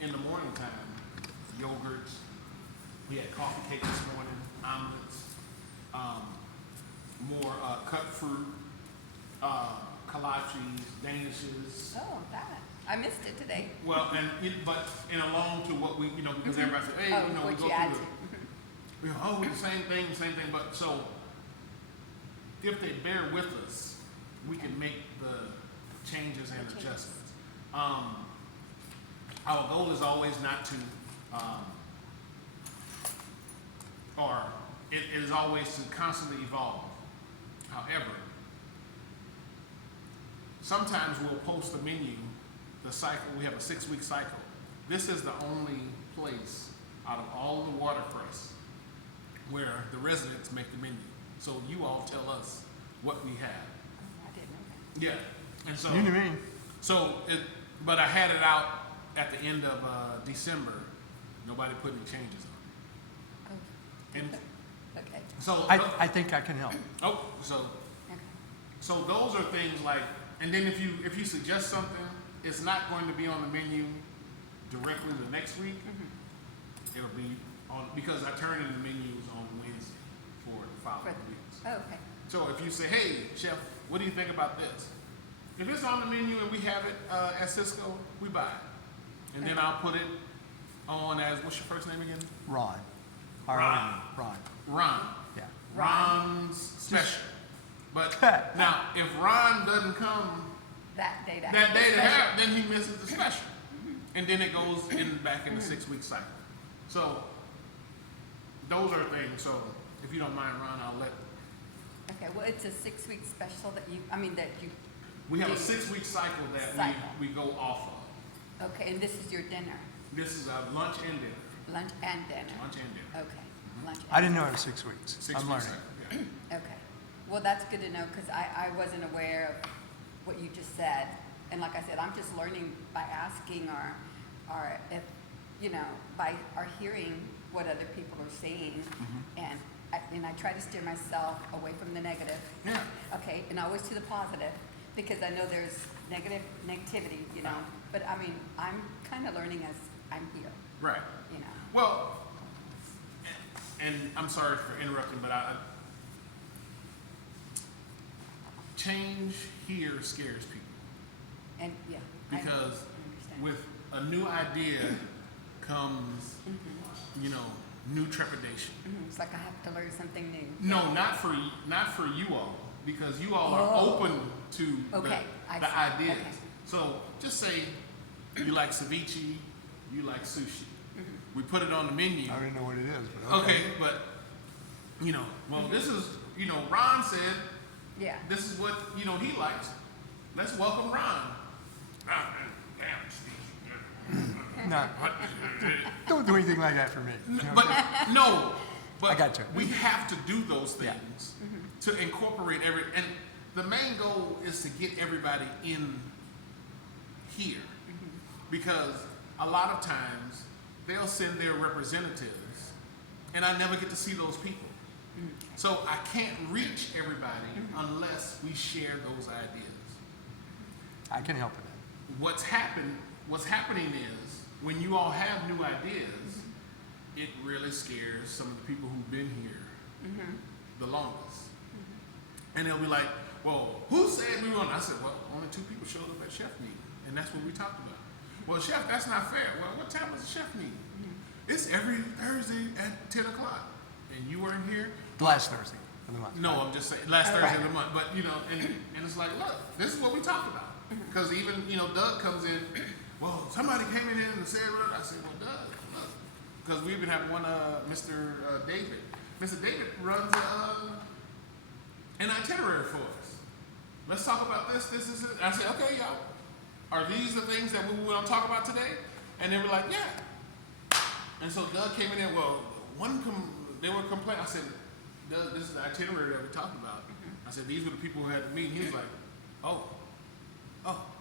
in the morning time, yogurts. We had coffee cake this morning, omelets, more cut fruit, kolaches, danishes. Oh, that. I missed it today. Well, but in along to what we, because everybody said, hey, Oh, we what go you add through to. the same thing. But so if they bear with us, we can make the changes and adjustments. Our goal is always not to, or it is always to constantly evolve. However, sometimes we'll post a menu, the cycle, we have a 6-week cycle. This is the only place out of all the Watercrest where the residents make the menu. So you all tell us what we have. Oh, I didn't know that. Yeah, and so, You to me. but I had it out at the end of December. Nobody put any changes on it. And Oh, okay. so, I think I can help. Okay. so those are things like, and then if you suggest something, it's not going to be on the menu directly the next week. Mm-hmm. It'll be on, because I turn in the menus on Wednesday for the following weeks. Oh, okay. So if you say, hey, chef, what do you think about this? If it's on the menu and we have it at Cisco, we buy it. And then I'll put it on as, what's your first name again? Ron. Ron. Ron. Ron. Yeah. Ron's special. But now, if Ron doesn't come That day to have, then he misses the special. And then it goes back in the 6-week cycle. So those are things. So if you don't mind, Ron, I'll let. Okay, well, it's a 6-week special that you We have a do. 6-week cycle that Cycle. we go off of. Okay, and this is your dinner, This is our lunch and dinner. lunch and dinner. Lunch and dinner. Okay, lunch. I didn't know it was 6 weeks. 6 I'm weeks learning. cycle, yeah. Okay, well, that's good to know, because I wasn't aware of what you just said. And like I said, I'm just learning by asking or if, by our hearing what other people are saying. And I try to steer myself away from the negative. Yeah. Okay, and always to the positive, because I know there's negativity, But I mean, I'm kind of learning as I'm here, Right. Well, and I'm sorry for interrupting, but change here scares people And yeah. I because understand. with a new idea comes, new trepidation. It's like I have to learn something new. No, not for you all, because you all are Oh. open to Okay, I the see. ideas. Okay. So just say you like ceviche, you like sushi. We put it on the menu. I don't even know what it is, but okay. Okay, but this is, Ron said Yeah. this is what he likes. Let's welcome Ron. Damn, Steve. No, don't do anything like that for me. But I got you. we have to do those Yeah. things to incorporate and the main goal is to get everybody in here, because a lot of times they'll send their representatives and I never get to see those people. So I can't reach everybody unless we share those ideas. I can help with that. What's happening is when you all have new ideas, it really scares some of the people who've been here the longest. And they'll be like, well, who said we were on? I said, well, only 2 people showed up at chef meeting, and that's what we talked about. Well, chef, that's not fair. Well, what time is the chef meeting? It's every Thursday at 10 o'clock. And you weren't here? Last Thursday of the month. No, I'm just saying, last Thursday of the month. But, and it's like, look, this is what we talked about. Because even, Doug comes in, well, somebody came in and said, I said, well, Doug, look. Because we even have one, Mr. David. Mr. David runs an itinerary for us. Let's talk about this, this. I said, okay, y'all. Are these the things that we want to talk about today? And they were like, yeah. And so Doug came in there, well, they were complaining. I said, Doug, this is the itinerary that we talked about. I said, these were the people who had to meet. He was like, oh.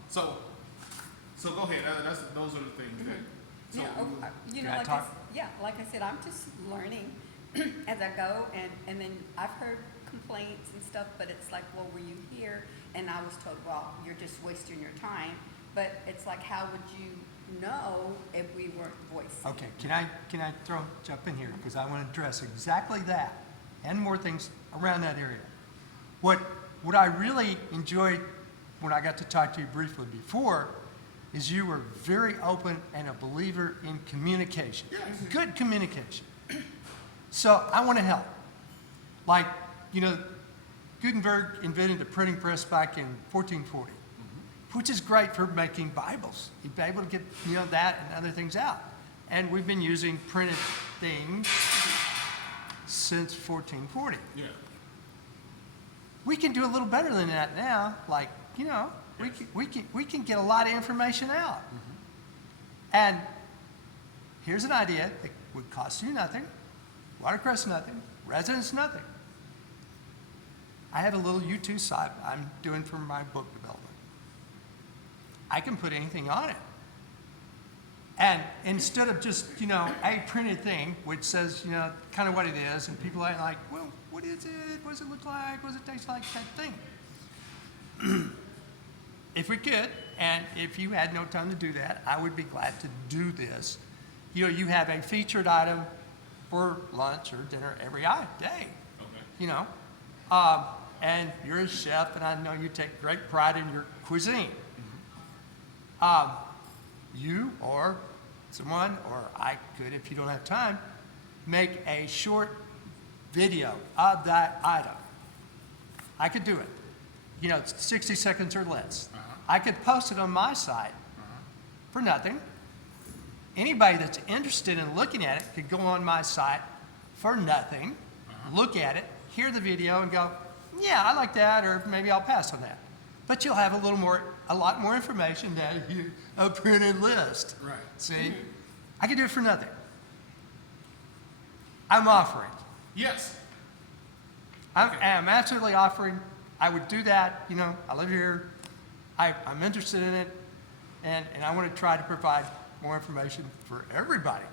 So go ahead. Those are the things that. So, like I said, I'm just learning as I go, and then I've heard complaints and stuff, but it's like, well, were you here? And I was told, well, you're just wasting your time. But it's like, how would you know if we weren't voicing. Okay, can I jump in here? Because I want to address exactly that and more things around that area. What I really enjoyed when I got to talk to you briefly before is you were very open and a believer in communication. Yes. Good communication. So I want to help. Like, Gutenberg invented the printing press back in 1440, which is great for making Bibles. You'd be able to get, that and other things out. And we've been using printed things since 1440. Yeah. We can do a little better than that now. Like, we can get a lot of information out. And here's an idea that would cost you nothing, Watercrest nothing, residents nothing. I have a little YouTube site I'm doing for my book development. I can put anything on it. And instead of just, a printed thing, which says, kind of what it is, and people are like, well, what is it? What does it look like? What does it taste like? That thing. If we could, and if you had no time to do that, I would be glad to do this. You have a featured item for lunch or dinner every day. Okay. And you're a chef, and I know you take great pride in your cuisine. You or someone, or I could, if you don't have time, make a short video of that item. I could do it. It's 60 seconds or less. I could post it on my site for nothing. Anybody that's interested in looking at it could go on my site for nothing, look at it, hear the video, and go, yeah, I like that, or maybe I'll pass on that. But you'll have a lot more information than a printed list. Right. See? I can do it for nothing. I'm offering. Yes. I'm absolutely offering. I would do that. I live here. I'm interested in it. And I want to try to provide more information for everybody.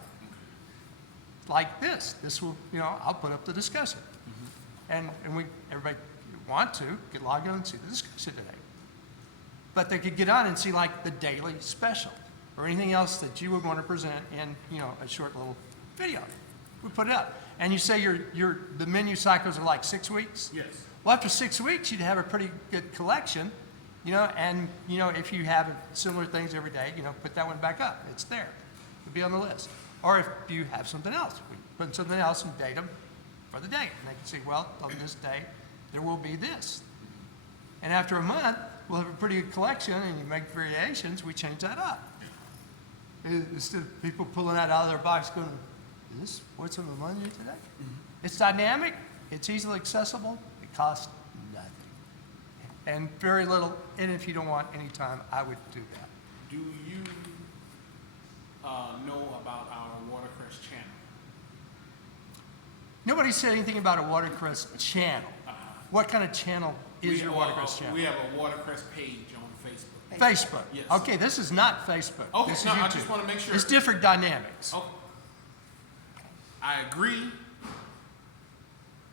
Like this. This will, I'll put up the discussion. And everybody want to could log on and see the discussion today. But they could get on and see like the daily special or anything else that you would want to present in, a short little video. We put it up. And you say the menu cycles are like 6 weeks? Yes. Well, after 6 weeks, you'd have a pretty good collection, and, if you have similar things every day, put that one back up. It's there. It'll be on the list. Or if you have something else, we put something else and date them for the day. And they can see, well, on this day, there will be this. And after a month, we'll have a pretty good collection, and you make variations, we change that up. Instead of people pulling that out of their box going, is this what's on the menu today? It's dynamic, it's easily accessible, it costs nothing. And very little, and if you don't want any time, I would do that. Do you know about our Watercrest channel? Nobody said anything about a Watercrest channel. What kind of channel is your Watercrest channel? We have a Watercrest page on Facebook. Facebook. Yes. Okay, this is not Facebook. Okay, This is no, I YouTube. just want to make sure. It's different dynamics. Okay. I agree.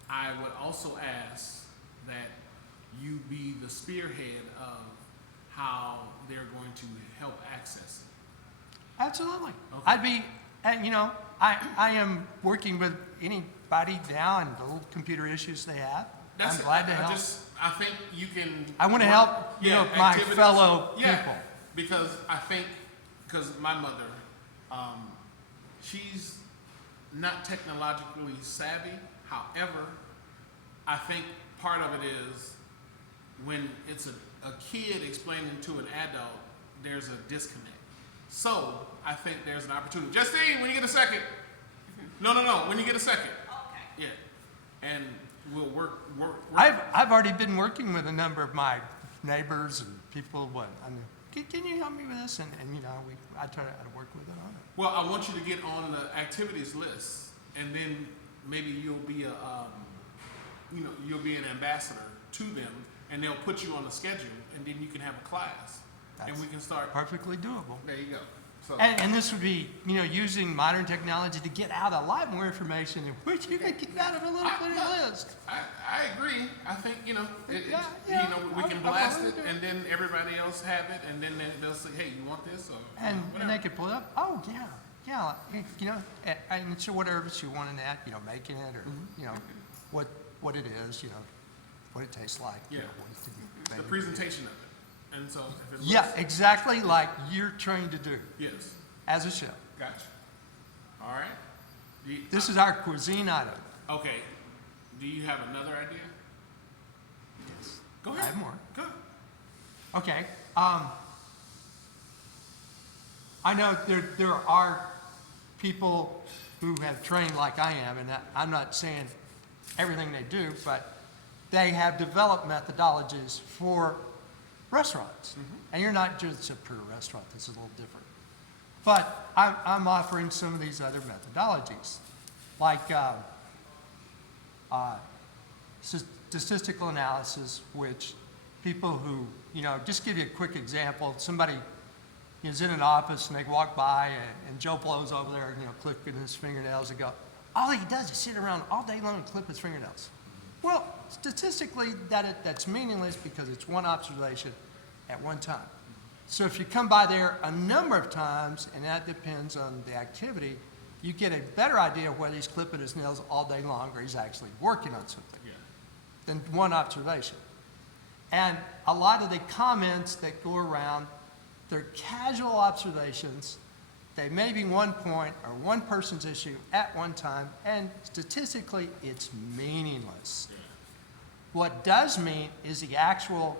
I would also ask that you be the spearhead of how they're going to help access it. Absolutely. Okay. I'd be, and I am working with anybody now and the little computer issues they have. I'm glad to help. I think you can. I want to help, my activities. fellow Yeah, people. because because my mother, she's not technologically savvy. However, I think part of it is when it's a kid explaining to an adult, there's a disconnect. So I think there's an opportunity. Justine, when you get a second. No. When you get a second. Okay. Yeah. And we'll work. I've already been working with a number of my neighbors and people. Can you help me with this? And I try to work with it on it. Well, I want you to get on the activities list, and then maybe you'll be you'll be an ambassador to them, and they'll put you on the schedule, and then you can have a class, and we can start. Perfectly doable. There you go. So And this would be, using modern technology to get out a lot more information, which you can get out of a little bitty list. I agree. I think it, Yeah, we can I'm blast willing it, to do it. and then everybody else have it, and then they'll say, hey, you want this or And whatever. they could pull it up. Oh, yeah, and so whatever you want in that, making it or, what it is, what it tastes like. Yeah. What it can the maybe- presentation of it. And so if it Yeah, looks, exactly like you're trained to do yes, as a chef. gotcha. All right. This is our cuisine item. Okay. Do you have another idea? Yes. Go I ahead. have more. Go. Okay. I know there are people who have trained like I am, and I'm not saying everything they do, but they have developed methodologies for restaurants. And you're not just a pure restaurant, this is a little different. But I'm offering some of these other methodologies, like statistical analysis, which people who, just give you a quick example, somebody is in an office and they walk by and Joe Blow's over there, clipping his fingernails and go, all he does is sit around all day long and clip his fingernails. Well, statistically, that's meaningless because it's one observation at one time. So if you come by there a number of times, and that depends on the activity, you get a better idea of whether he's clipping his nails all day long or he's actually working on something Yeah. than one observation. And a lot of the comments that go around, they're casual observations. They may be one point or one person's issue at one time, and statistically, it's meaningless. Yeah. What does mean is the actual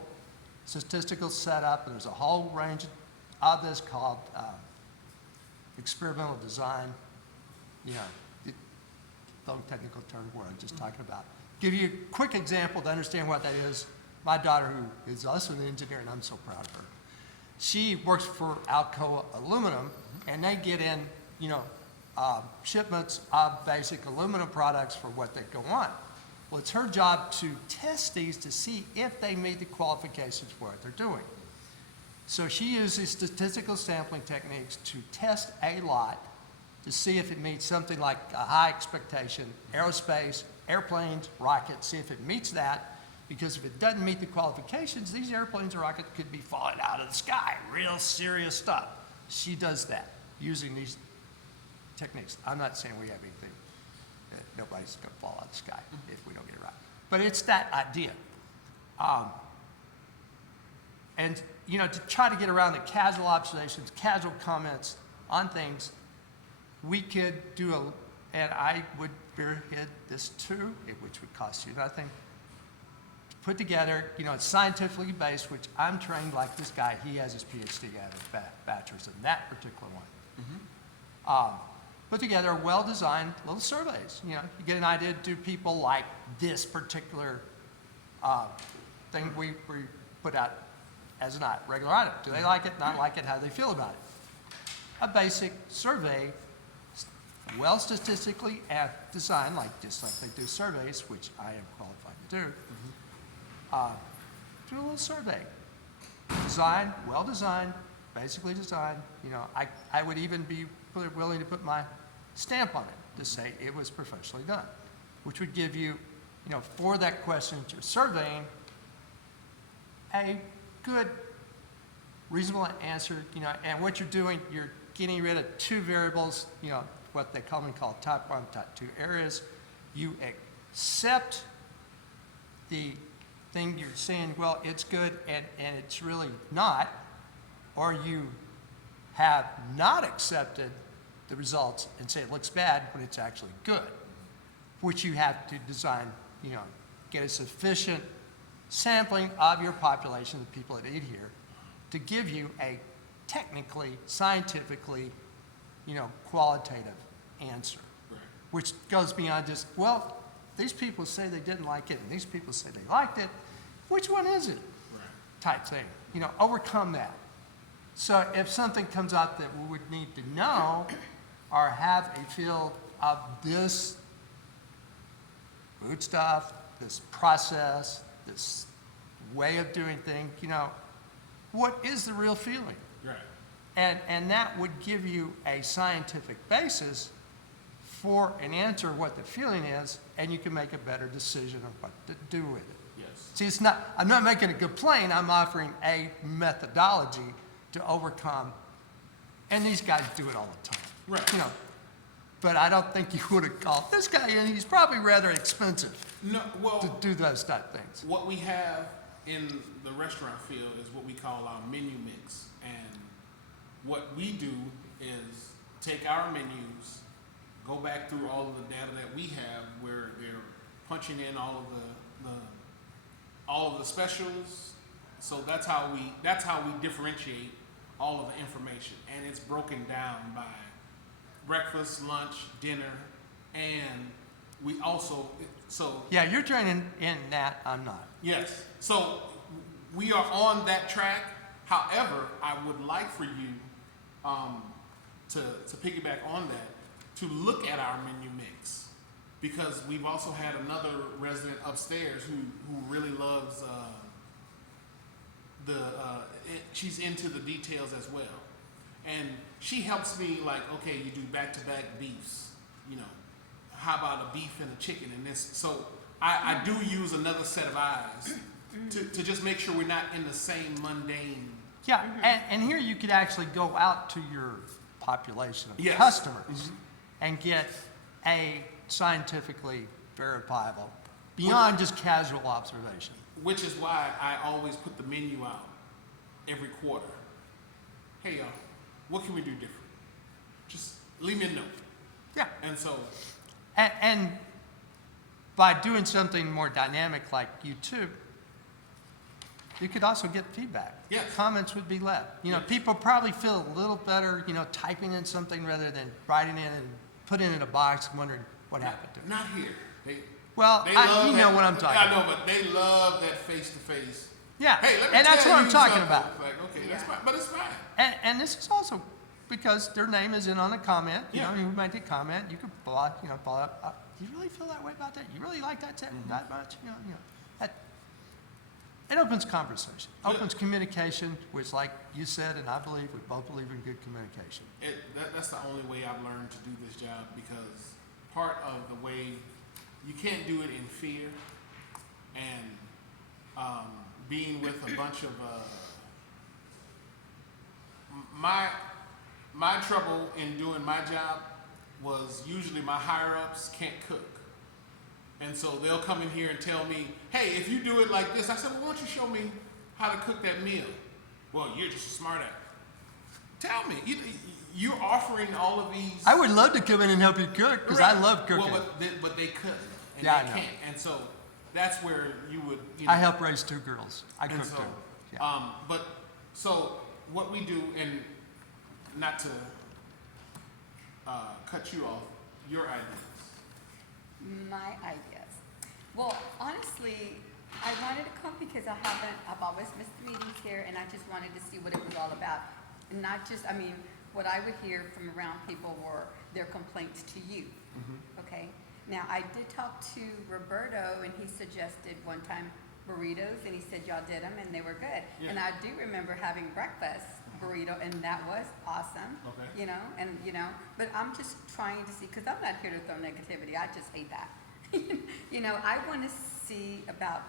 statistical setup, and there's a whole range of this called experimental design, the long technical term where I'm just talking about. Give you a quick example to understand what that is. My daughter, who is also an engineer, and I'm so proud of her, she works for Alcoa Aluminum, and they get in, shipments of basic aluminum products for what they go on. Well, it's her job to test these to see if they meet the qualifications for what they're doing. So she uses statistical sampling techniques to test a lot to see if it meets something like a high expectation, aerospace, airplanes, rockets, see if it meets that. Because if it doesn't meet the qualifications, these airplanes or rockets could be falling out of the sky, real serious stuff. She does that using these techniques. I'm not saying we have anything, nobody's gonna fall out of the sky if we don't get it right. But it's that idea. And, to try to get around the casual observations, casual comments on things, we could do and I would spearhead this too, which would cost you nothing. Put together, it's scientifically based, which I'm trained like this guy, he has his PhD and his bachelor's in that particular one. Put together well-designed little surveys. You get an idea, do people like this particular thing we put out as a regular item? Do they like it, not like it, how do they feel about it? A basic survey, well statistically designed, just like they do surveys, which I am qualified to do. Do a little survey. Designed, well designed, basically designed. I would even be willing to put my stamp on it to say it was professionally done, which would give you, for that question that you're surveying, a good, reasonable answer. And what you're doing, you're getting rid of two variables. What they commonly call type 1, type 2 areas. You accept the thing you're saying, well, it's good, and it's really not, or you have not accepted the results and say it looks bad when it's actually good, which you have to design, get a sufficient sampling of your population, the people that eat here, to give you a technically, scientifically, qualitative answer, Right. which goes beyond just, well, these people say they didn't like it, and these people say they liked it. Which one is it? Right. Type thing. Overcome that. So if something comes out that we would need to know or have a feel of this food stuff, this process, this way of doing things, what is the real feeling? Right. And that would give you a scientific basis for an answer of what the feeling is, and you can make a better decision of what to do with it. Yes. See, I'm not making a complaint, I'm offering a methodology to overcome, and these guys do it all the time. Right. You know, but I don't think you would have called this guy in, he's probably rather expensive No, well, to do those type things. what we have in the restaurant field is what we call our menu mix. And what we do is take our menus, go back through all of the data that we have where they're punching in all of the specials. So that's how we differentiate all of the information. And it's broken down by breakfast, lunch, dinner, and we also, so Yeah, you're training in that, I'm not. yes, so we are on that track. However, I would like for you to piggyback on that, to look at our menu mix, because we've also had another resident upstairs who really loves she's into the details as well, and she helps me, like, okay, you do back-to-back beefs, you know, how about a beef and a chicken and this. So I do use another set of eyes to just make sure we're not in the same mundane. Yeah, and here you could actually go out to your population of Yes. customers and get a scientifically verifiable, beyond just casual observation. Which is why I always put the menu out every quarter. Hey y'all, what can we do different? Just leave me a note. Yeah, And so, and by doing something more dynamic like YouTube, you could also get feedback. Yes. Comments would be left. You know, Yes. people probably feel a little better, you know, typing in something rather than writing in and putting it in a box and wondering what happened to it. not here. Well, They you love know that- what I'm talking I about. know, but they love that face-to-face. Yeah, Hey, let me and that's tell what I'm you talking something. about. It's like, okay, that's Yeah. fine, but it's fine. And this is also because their name is in on the comment. You Yeah. know, you might get comment. You could block, you know, follow up. You really feel that way about that? You really like that that much? You know, that, it opens conversation, Yeah. opens communication, which, like you said, and I believe, we both believe in good communication. That's the only way I've learned to do this job, because part of the way you can't do it in fear, and being with a bunch of my trouble in doing my job was usually my higher ups can't cook, and so they'll come in here and tell me, hey, if you do it like this. I said, well, why don't you show me how to cook that meal? Well, you're just a smart ass. Tell me, you're offering all of these. I would love to come in and help you cook because I Right. love cooking. Well, but they couldn't, and Yeah, I they know. can't, and so that's where you would. You know, I help raise 2 girls. I and cook so, too. Yeah. but so what we do, and not to cut you off, your ideas. My ideas. Well, honestly, I wanted to come because I've always missed the meetings here, and I just wanted to see what it was all about. And not just, I mean, what I would hear from around people were their complaints to you. Okay? Now, I did talk to Roberto, and he suggested one time burritos, and he said y'all did them, and they were good. Yeah. And I do remember having breakfast burrito, and that was awesome. Okay. You know, and you know, but I'm just trying to see, because I'm not here to throw negativity. I just hate that. You know, I want to see about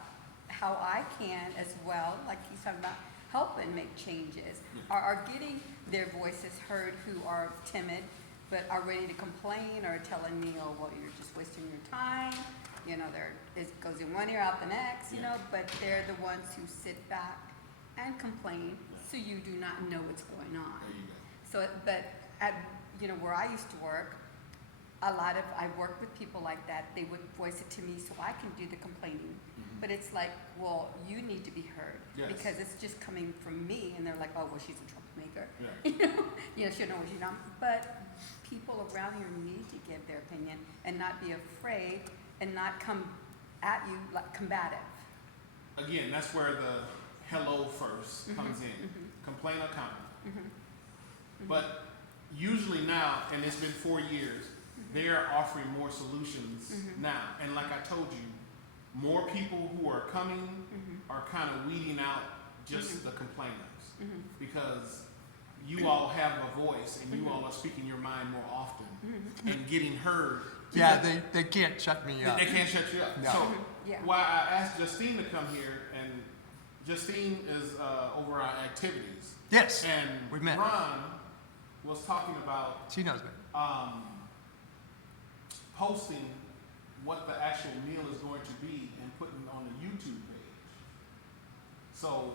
how I can as well, like he's talking about, help and make changes, are getting their voices heard, who are timid but are ready to complain, or telling me, oh, well, you're just wasting your time. You know, it goes in one ear out the next. You know, but they're the ones who sit back and complain, so you do not know what's going on. There you go. So, but at, you know, where I used to work, I worked with people like that. They would voice it to me so I can do the complaining. But it's like, well, you need to be heard. Yes. Because it's just coming from me, and they're like, oh, well, she's a troublemaker. Yeah. You know, she don't know what she's not. But people around here need to give their opinion and not be afraid and not come at you like combative. Again, that's where the hello first comes in. Complain or comment. But usually now, and it's been 4 years, they are offering more solutions now. And like I told you, more people who are coming are kind of weeding out just the complainers. Because you all have a voice and you all are speaking your mind more often and getting heard. Yeah, they can't shut me up. They can't shut you up. No. So Yeah. why I asked Justine to come here, and Justine is over our activities. Yes, And we met. Ron was talking about She knows me. posting what the actual meal is going to be and putting it on the YouTube page, so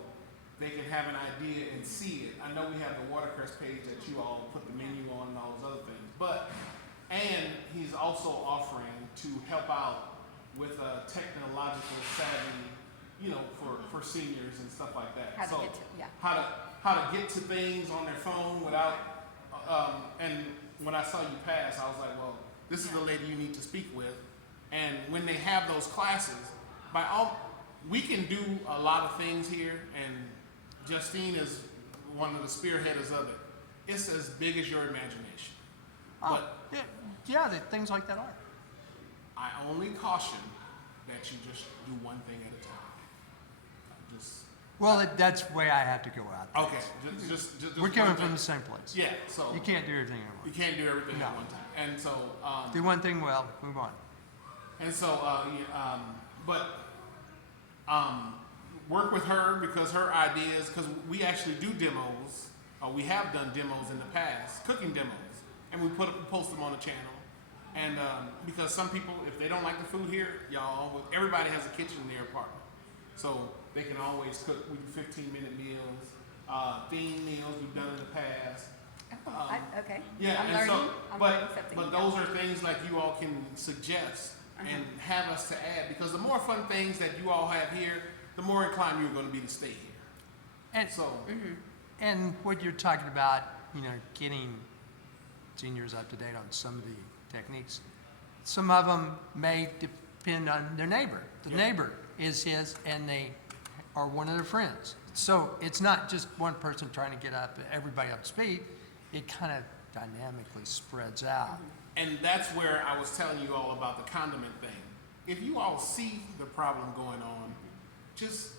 they can have an idea and see it. I know we have the Watercrest page that you all put the menu on and all those other things, and he's also offering to help out with a technological savvy, for seniors and stuff like that. How to get to, yeah. How to get to things on their phone without, and when I saw you pass, I was like, well, this is the lady you need to speak with. And when they have those classes, we can do a lot of things here, and Justine is one of the spearheaders of it. It's as big as your imagination. Oh, But yeah, things like that are. I only caution that you just do one thing at a time. Well, that's the way I have to go out. Okay, just We're coming from the same place. Yeah, so You can't do everything at you once. can't do everything No. at one time. And so, Do one thing well, move on. work with her because her ideas, because we actually do demos, or we have done demos in the past, cooking demos, and we post them on the channel. And because some people, if they don't like the food here, everybody has a kitchen in their apartment, so they can always cook. We do 15-minute meals, themed meals we've done in the past. Okay. Yeah, I'm and learning. so, I'm learning something. but those are things like you all can suggest and have us to add, because the more fun things that you all have here, the more inclined you're going to be to stay here. And So, and what you're talking about, getting seniors up to date on some of the techniques. Some of them may depend on their neighbor. The neighbor is his, and they are one of their friends. So it's not just one person trying to get everybody up to speed. It kind of dynamically spreads out. and that's where I was telling you all about the condiment thing. If you all see the problem going on, just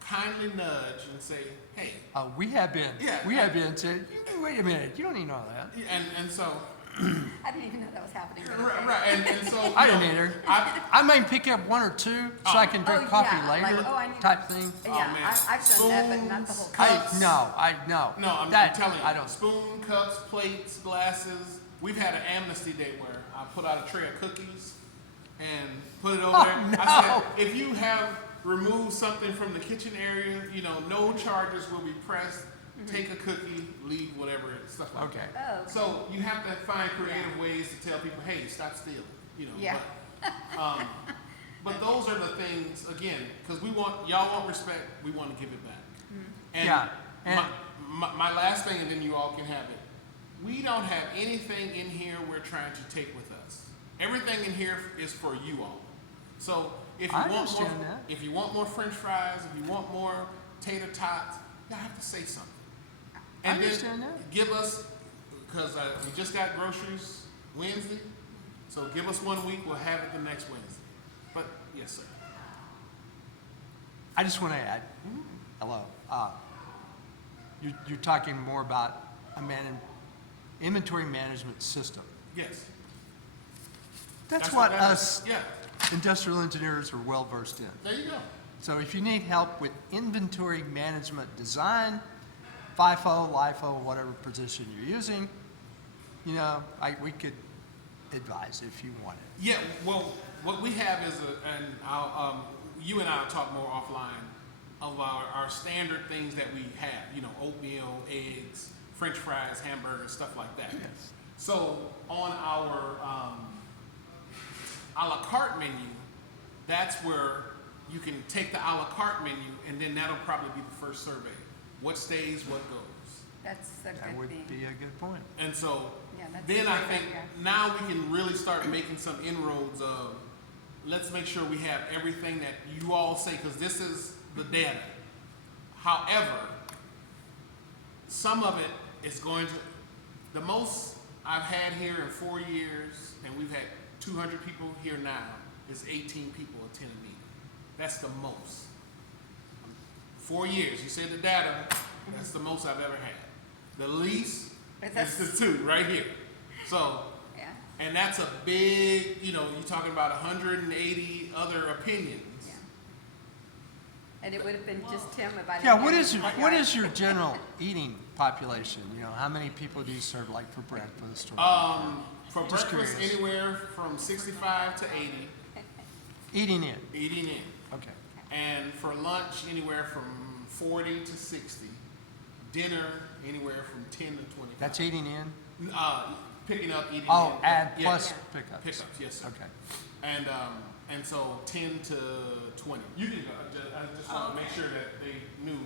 kindly nudge and say, hey. We have been. Yeah. We have been said, wait a minute, you don't need all that. And so, I didn't even know that was happening. right, and so. I don't either. I may pick up one or two so I can drink Oh, coffee yeah, later, like, I need- type thing. Yeah, man. I've done that, but not the whole. Cups. No. No, I'm That, telling you. I don't. Spoon, cups, plates, glasses. We've had an amnesty day where I put out a tray of cookies and put it over Oh, there. no. I said, if you have removed something from the kitchen area, no charges will be pressed. Take a cookie, leave whatever, stuff like Okay. that. Oh, okay. So you have to find creative ways to tell people, hey, stop stealing. Yeah. But those are the things, again, because y'all want respect, we want to give it back. And Yeah, and- my last thing, and then you all can have it. We don't have anything in here we're trying to take with us. Everything in here is for you all. So if you I want more, understand that. if you want more French fries, if you want more tater tots, you have to say something. I And understand then that. give us, because we just got groceries Wednesday, so give us 1 week, we'll have it the next Wednesday. But yes, sir. I just want to add, hello. You're talking more about inventory management system. Yes. That's what that us is. Yeah. industrial engineers are well versed in. There you go. So if you need help with inventory management design, FIFO, LIFO, whatever position you're using, we could advise if you wanted. Yeah. Well, what we have is you and I will talk more offline of our standard things that we have. Oatmeal, eggs, French fries, hamburgers, stuff like that. Yes. So on our a la carte menu, that's where you can take the a la carte menu, and then that'll probably be the first survey. What stays, what goes. That's a That good would thing. be a good point. And so Yeah, that's then a I great think idea. now we can really start making some inroads of, let's make sure we have everything that you all say, because this is the data. However, some of it is going to, the most I've had here in 4 years, and we've had 200 people here now, is 18 people attend a meeting. That's the most. 4 years, you said the data, that's the most I've ever had. The least That's- is the 2 right here. So, Yeah, and that's a big, you're talking about 180 other opinions. yeah. And it would have been just Tim if I didn't. Yeah, hear him. what is your general eating population? How many people do you serve like for breakfast or For Just breakfast, curious. anywhere from 65 to 80, eating in? eating in. Okay. And for lunch, anywhere from 40 to 60. Dinner, anywhere from 10 to 25. That's eating in? Picking up, eating Oh, in. and Yeah. plus Yeah. pickups. Pickups, yes, sir. Okay. And so 10 to 20. You can go. I just want to make sure that they knew.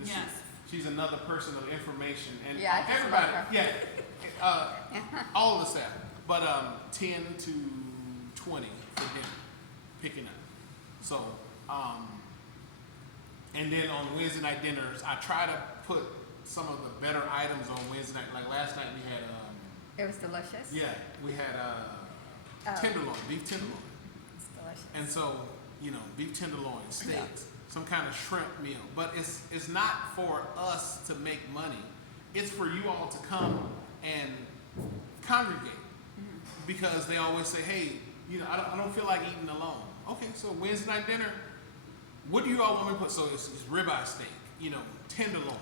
This Yes. She's another person of information, and Yeah, I just everybody. love her. Yeah. All of the staff, but 10 to 20 for dinner, picking up. So, and then on Wednesday night dinners, I try to put some of the better items on Wednesday night. Like last night, we had It was delicious. we had Oh. tenderloin, beef tenderloin. It's delicious. And so, beef tenderloin, steaks, some kind of shrimp meal. But it's not for us to make money. It's for you all to come and congregate. Because they always say, hey, I don't feel like eating alone. Okay, so Wednesday night dinner, what do you all want me to put? So it's ribeye steak, tenderloin.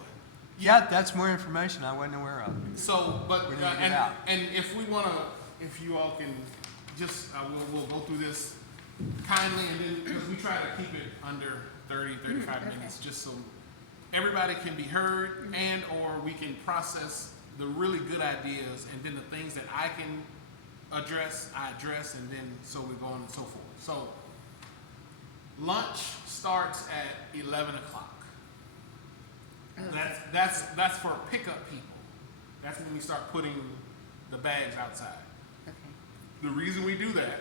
Yeah, that's more information I wasn't aware of. So, but We need to get out. and if we want to, if you all can just, we'll go through this kindly, and then because we try to keep it under 30, 35 okay. minutes, just so everybody can be heard, and or we can process the really good ideas, and then the things that I can address, I address, and then so we go on and so forth. So lunch starts at 11 o'clock. Oh. That's for pickup people. That's when we start putting the bags outside. Okay. The reason we do that,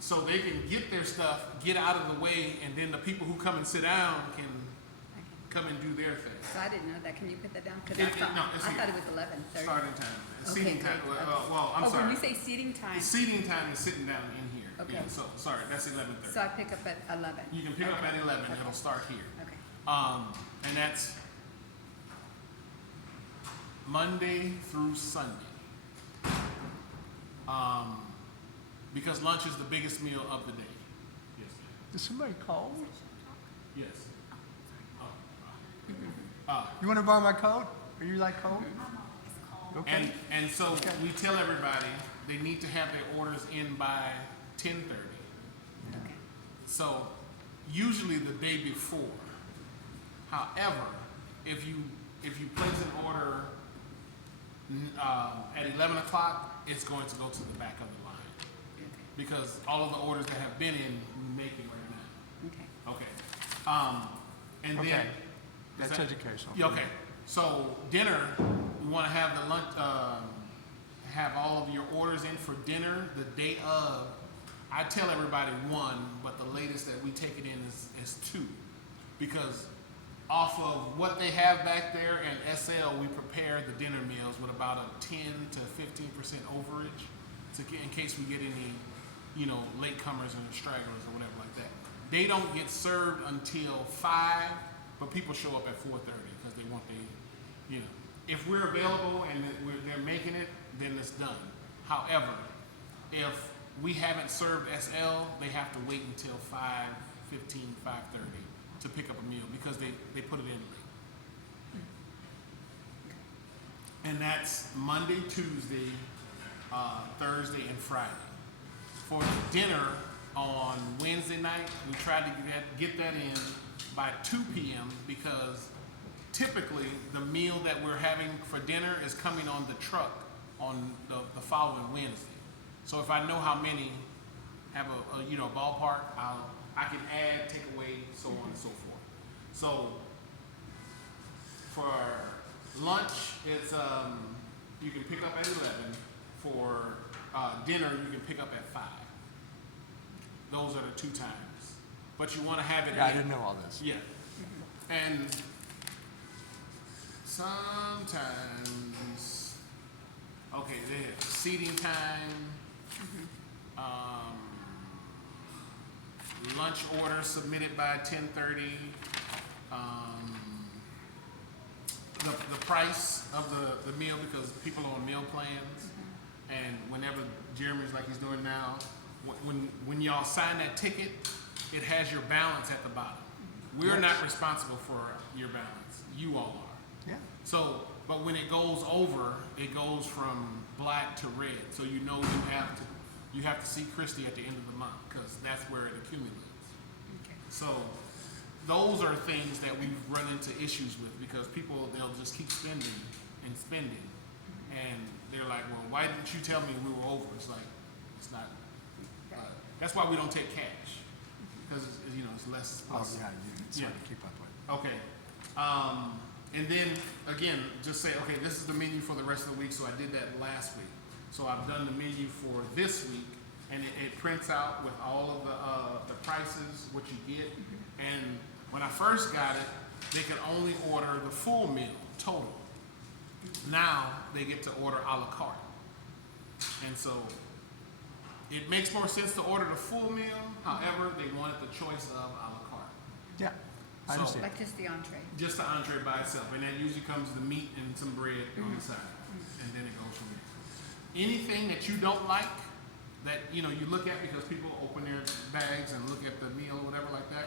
so they can get their stuff, get out of the way, and then the people who come and sit down can Okay. come and do their thing. So I didn't know that. Can you put that down? Because It- I it- thought, no, it's I here. thought it was 11:30. Starting time, Okay, seating time. great. Well, I'm Oh, sorry. when you say seating time, Seating time is sitting down in here. Okay. Yeah, so sorry, that's 11:30. so I pick up at 11. You can pick up at 11. It'll start here. Okay. And that's Monday through Sunday. Because lunch is the biggest meal of the day. Yes. Is somebody cold? Yes. You want to borrow my coat? Are you like cold? Okay. And so we tell everybody they need to have their orders in by 10:30. Okay. So usually the day before. However, if you place an order at 11 o'clock, it's going to go to the back of the line Okay. because all of the orders that have been in, we make it right now. Okay. Okay. And Okay. then That's that- educational. Yeah, okay. So dinner, we want to have the lunch, have all of your orders in for dinner the day of. I tell everybody 1, but the latest that we take it in is 2, because off of what they have back there and SL, we prepare the dinner meals with about a 10 to 15% overage, in case we get any, latecomers and stragglers or whatever like that. They don't get served until 5, but people show up at 4:30 because they want if we're available and they're making it, then it's done. However, if we haven't served SL, they have to wait until 5:15, 5:30 to pick up a meal because they put it in late. And that's Monday, Tuesday, Thursday, and Friday. For dinner on Wednesday night, we try to get that in by 2 p.m. because typically the meal that we're having for dinner is coming on the truck on the following Wednesday. So if I know how many have a ballpark, I can add, take away, so on and so forth. So for lunch, it's you can pick up at 11. For dinner, you can pick up at 5. Those are the 2 times. But you want to have it. Yeah, I didn't know all this. Yeah. And sometimes, okay, there's seating time, lunch order submitted by 10:30. the price of the meal, because people are on meal plans, and whenever Jeremy's like he's doing now, when y'all sign that ticket, it has your balance at the bottom. We're not responsible for your balance. You all are. Yeah. So, but when it goes over, it goes from black to red. So you know you have to see Christy at the end of the month, because that's where it accumulates. Okay. So those are things that we've run into issues with, because they'll just keep spending and spending, and they're like, well, why didn't you tell me we were over? It's like, it's not. That's why we don't take cash, because it's less. Oh, yeah, it's hard to keep up with. Okay. And then again, just say, okay, this is the menu for the rest of the week. So I did that last week. So I've done the menu for this week, and it prints out with all of the prices, what you get. And when I first got it, they could only order the full meal total. Now they get to order a la carte, and so it makes more sense to order the full meal. However, they wanted the choice of a la carte. Yeah, I So- understand. Like just the entree. Just the entree by itself, and that usually comes the meat and some bread on the side, and then it goes from there. Anything that you don't like, that you look at, because people open their bags and look at the meal or whatever like that,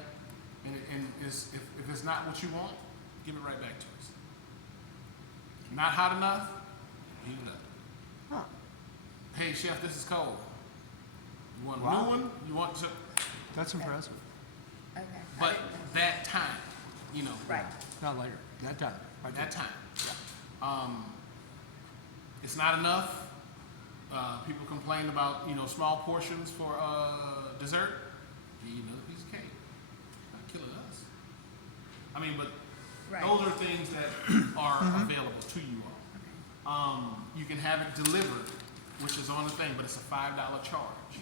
and if it's not what you want, give it right back to us. Not hot enough, heat it up. Huh. Hey chef, this is cold. You want a Wow. new one? You want to? That's impressive. Okay. But that time, Right. Not later. That time. Right that there. time. It's not enough. People complain about small portions for dessert. Give you another piece of cake. Not killing us. I mean, but Right. those are things that are available to you all. You can have it delivered, which is on the thing, but it's a $5 charge.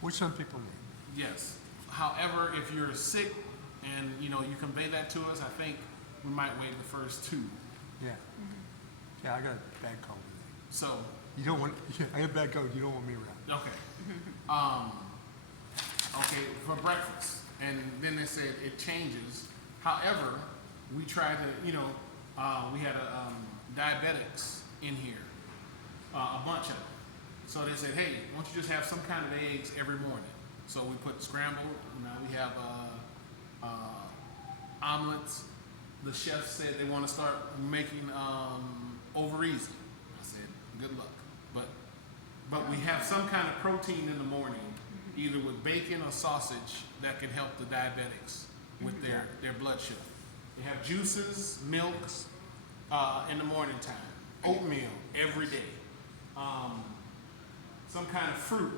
Which some people need. Yes. However, if you're sick and you convey that to us, I think we might waive the first two. Yeah. Yeah, I got a bad cold today. So, You don't want, yeah, I got a bad cold. You don't want me around. okay. Okay, for breakfast. And then they said it changes. However, we tried to, we had diabetics in here, a bunch of them. So they said, hey, why don't you just have some kind of eggs every morning? So we put scrambled. Now we have omelets. The chef said they want to start making over easy. I said, good luck. But we have some kind of protein in the morning, either with bacon or sausage, that can help the diabetics with their blood sugar. They have juices, milks in the morning time, oatmeal every day, some kind of fruit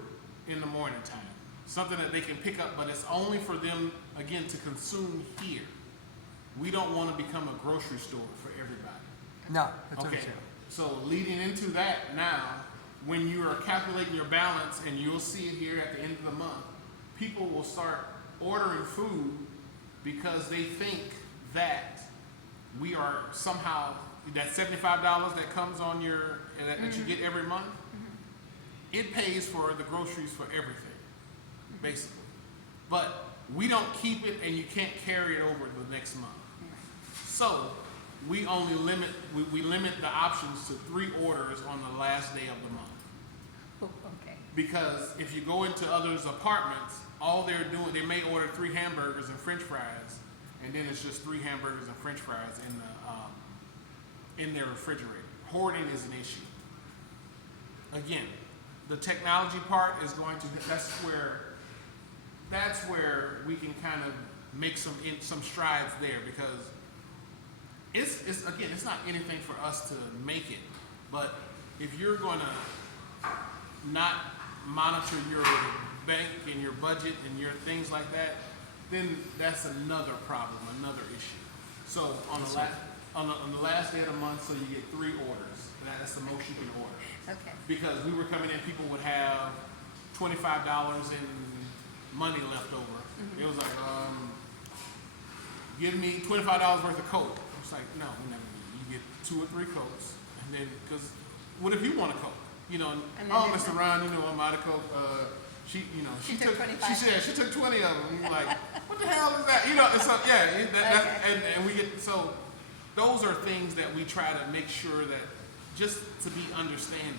in the morning time, something that they can pick up, but it's only for them, again, to consume here. We don't want to become a grocery store for everybody. No, that's Okay, understandable. so leading into that now, when you are calculating your balance, and you'll see it here at the end of the month, people will start ordering food because they think that we are somehow, that $75 that comes on your, that you get every month, it pays for the groceries for everything, basically. But we don't keep it, and you can't carry it over the next month. So we only limit, we limit the options to 3 orders on the last day of the month. Okay. Because if you go into others' apartments, all they're doing, they may order 3 hamburgers and French fries, and then it's just 3 hamburgers and French fries in their refrigerator. Hoarding is an issue. Again, the technology part is going to, that's where we can kind of make some strides there, because it's again, it's not anything for us to make it, but if you're going to not monitor your bank and your budget and your things like that, then that's another problem, another issue. So on the last day of the month, so you get 3 orders. That's the most you can order. Okay. Because we were coming in, people would have $25 in money left over. It was like, give me $25 worth of Coke. It's like, no, we never do. You get 2 or 3 Cokes, and then, because what if you want a Coke? And then Oh, there's Mr. Ron, I'm out of Coke. She took 25. She said she took 20 of them. And we're like, what the hell is that? You know, it's like, yeah, and we get, so those are things that we try to make sure that just to be understanding.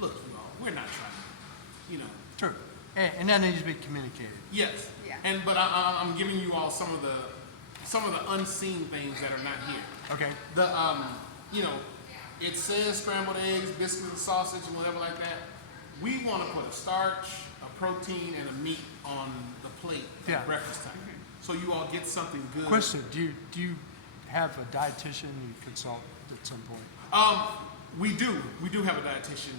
Look, we're not trying to, True. And that needs to be communicated. Yes. Yeah. But I'm giving you all some of the unseen things that are not here. Okay. The it says scrambled eggs, biscuits, and sausage, and whatever like that. We want to put a starch, a protein, and a meat on the plate Yeah. at breakfast time, so you all get something good. Question: Do you have a dietitian you consult at some point? We do have a dietitian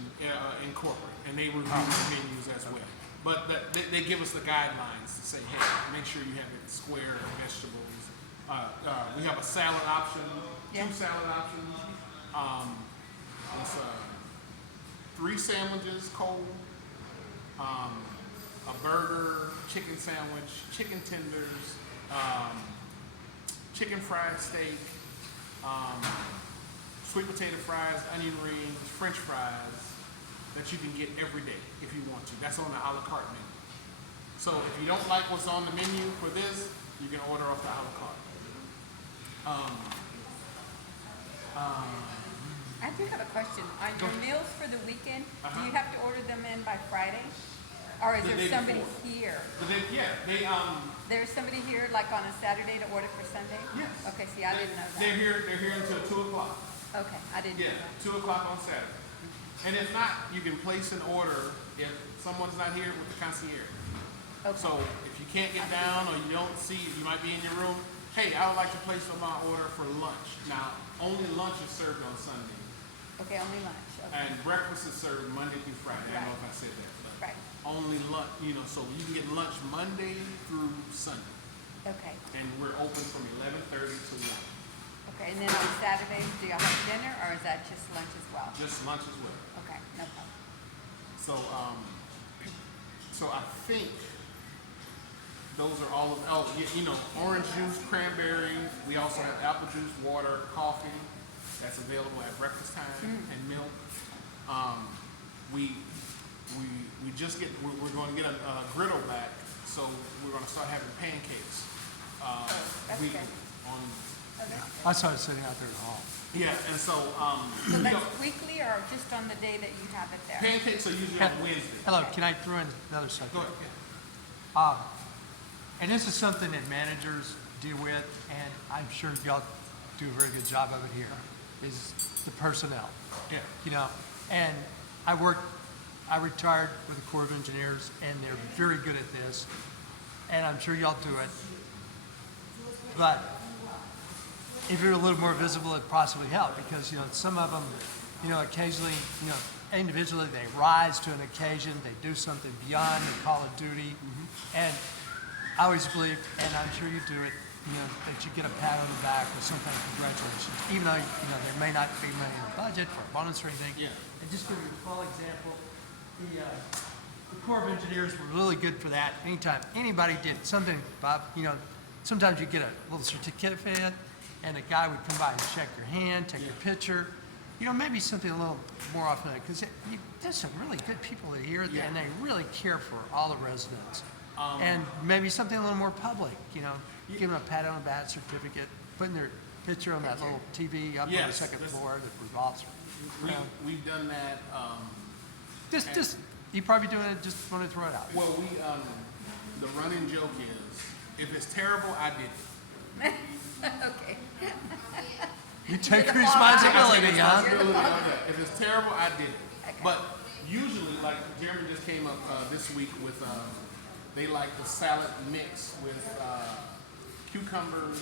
in corporate, and they review the menus as well. But they give us the guidelines to say, hey, make sure you have it square vegetables. We have a salad option, Yeah. 2 salad options. It's 3 sandwiches cold, a burger, chicken sandwich, chicken tenders, chicken fried steak, sweet potato fries, onion rings, French fries that you can get every day if you want to. That's on the a la carte menu. So if you don't like what's on the menu for this, you can order off the a la carte. I do have a question. On your meals for the weekend, do you have to order them in by Friday? Or is The there day somebody before. here? But then, There's somebody here like on a Saturday to order for Sunday? Yes. Okay, see, I didn't know They're that. here until 2 o'clock. Okay, I didn't know Yeah, that. 2 o'clock on Saturday. And if not, you can place an order if someone's not here with the concierge. Okay. So if you can't get down or you don't see, you might be in your room, hey, I would like to place my order for lunch. Now, only lunch is served on Sunday. Okay, only lunch, okay, And breakfast is served Monday through Friday. I don't know if I said that, but right, only lunch, so you can get lunch Monday through Sunday. okay, And we're open from 11:30 to 1. okay. And then on Saturdays, do y'all have dinner or is that just lunch as well? Just lunch as well. Okay, no problem. So I think those are all of, orange juice, cranberry. We also have apple juice, water, coffee. That's available at breakfast time and milk. We're going to get a griddle back, so we're going to start having pancakes. That's We good. on Oh, that's good. I saw it sitting out there at home. yeah, and so So that's weekly or just on the day that you have it there? pancakes are usually on Wednesday. Hello, can I throw in another subject? Go ahead. And this is something that managers deal with, and I'm sure y'all do a very good job of it here, is the personnel. Yeah. And I retired with the Corps of Engineers, and they're very good at this, and I'm sure y'all do it. But if you're a little more visible, it'd possibly help, because, some of them, occasionally, individually, they rise to an occasion, they do something beyond the call of duty, and I always believe, and I'm sure you do it, that you get a pat on the back or some kind of congratulations, even though, there may not be money in the budget for a bonus or anything. Yeah. And just give you a full example, the Corps of Engineers were really good for that. Anytime anybody did something, Bob, sometimes you get a little certificate, and a guy would come by and check your hand, take your picture. Maybe something a little more often, because there's some really good people that are here, Yeah. and they really care for all the residents. And maybe something a little more public, give them a pat on the back certificate, putting their picture on that little TV up on the Yes, second that's- floor that revolves. We've done that. Just, you probably doing it, just want to throw it out. Well, the running joke is, if it's terrible, I did it. Okay. You take You're the responsibility, father. huh? You're the Responsibility on that. If it's terrible, I did it. Okay. But usually, like Jeremy just came up this week with, they like the salad mix with cucumbers,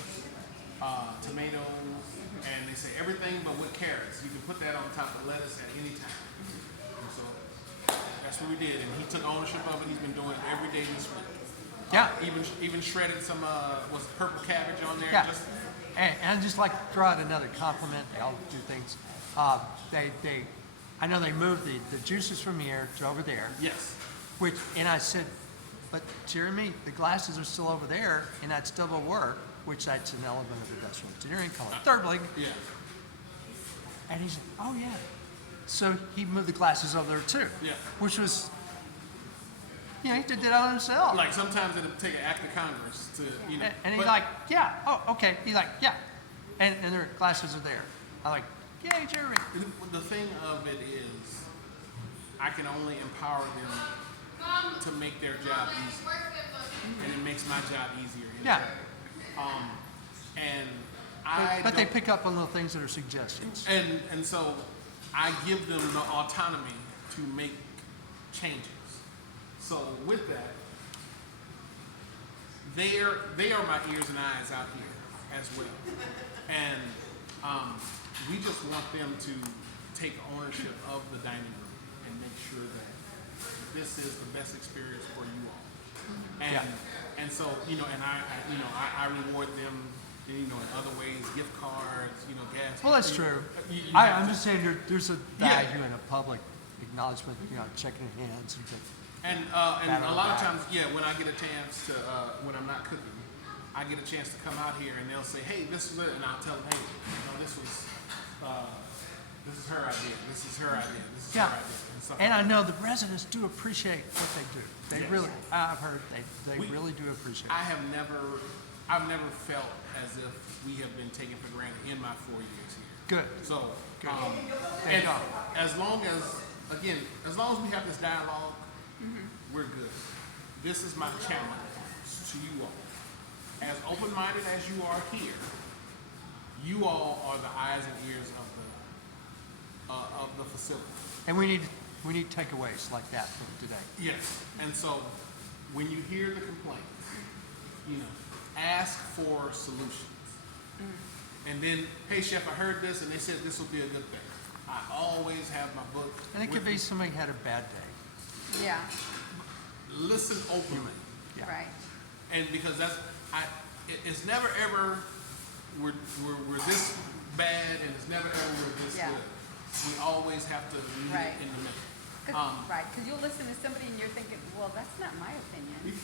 tomatoes, and they say everything but with carrots. You can put that on top of lettuce at any time. And so that's what we did, and he took ownership of it. He's been doing it every day this week. Yeah. Even shredded some was purple cabbage on there. Yeah. And I'd just like to throw out another compliment. They all do things. I know they moved the juices from here to over there. Yes. And I said, but Jeremy, the glasses are still over there, and that still will work, which that's an element of industrial engineering called thirdly. Yeah. And he said, oh yeah. So he moved the glasses over there too. Yeah. Which was you know, he did that on himself. Like sometimes it'll take an act of Congress to, you know. And he's but- like, yeah, oh, okay. He's like, yeah. And their glasses are there. I'm like, yay, Jerry. The thing of it is, I can only empower them to make their job easier, and it makes my job easier. Yeah. And I. But they don't- pick up on little things that are suggestions. And so I give them the autonomy to make changes. So with that, they are my ears and eyes out here as well. And we just want them to take ownership of the dining room and make sure that this is the best experience for you all. And so, you know, and I reward them, you know, in other ways, gift cards, you know, gas. Well, that's true. You I'm have just saying there's a value in a public acknowledgement, you know, checking hands and things. And That a on lot of that. times, yeah, when I get a chance to, when I'm not cooking, I get a chance to come out here and they'll say, hey, this is it, and I'll tell them, hey, you know, this is her idea, this is her idea, this is Yeah. her idea, and stuff And I like know the residents do appreciate what they do. They Yes. really, I've heard, they We- really do appreciate that. it. I've never felt as if we have been taken for granted in my 4 years here. Good. So, Good. and Thank God. as long as we have this dialogue, we're good. This is my challenge to you all. As open-minded as you are here, you all are the eyes and ears of the facility. And we need takeaways like that from today. Yes. And so, when you hear the complaints, you know, ask for solutions. And then, hey, chef, I heard this, and they said this will be a good thing. I always have my book. And it with could be me. somebody had a bad day. Yeah, Listen openly. Yeah. right. And because it's never ever we're this bad, and it's never ever we're this Yeah. good. We always have to meet Right. in the middle. Right, because you'll listen to somebody and you're thinking, well, that's not my opinion.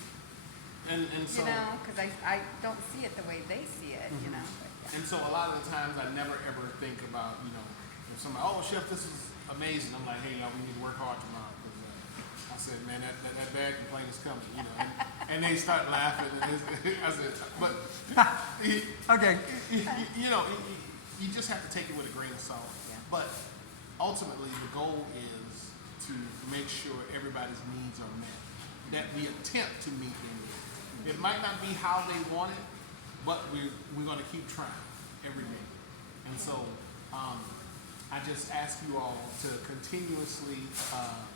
And so You know, because I don't see it the way they see it, you know. But, yeah. and so a lot of the times I never ever think about, you know, if somebody, oh chef, this is amazing. I'm like, hey, y'all, we need to work hard tomorrow. I said, man, that bad complaint is coming, you know. And they start laughing. And I said, but Okay. you know, you just have to take it with a grain of salt. Yeah. But ultimately, the goal is to make sure everybody's needs are met. That we attempt to meet their needs. It might not be how they want it, but we're going to keep trying every day. And so, I just ask you all to continuously,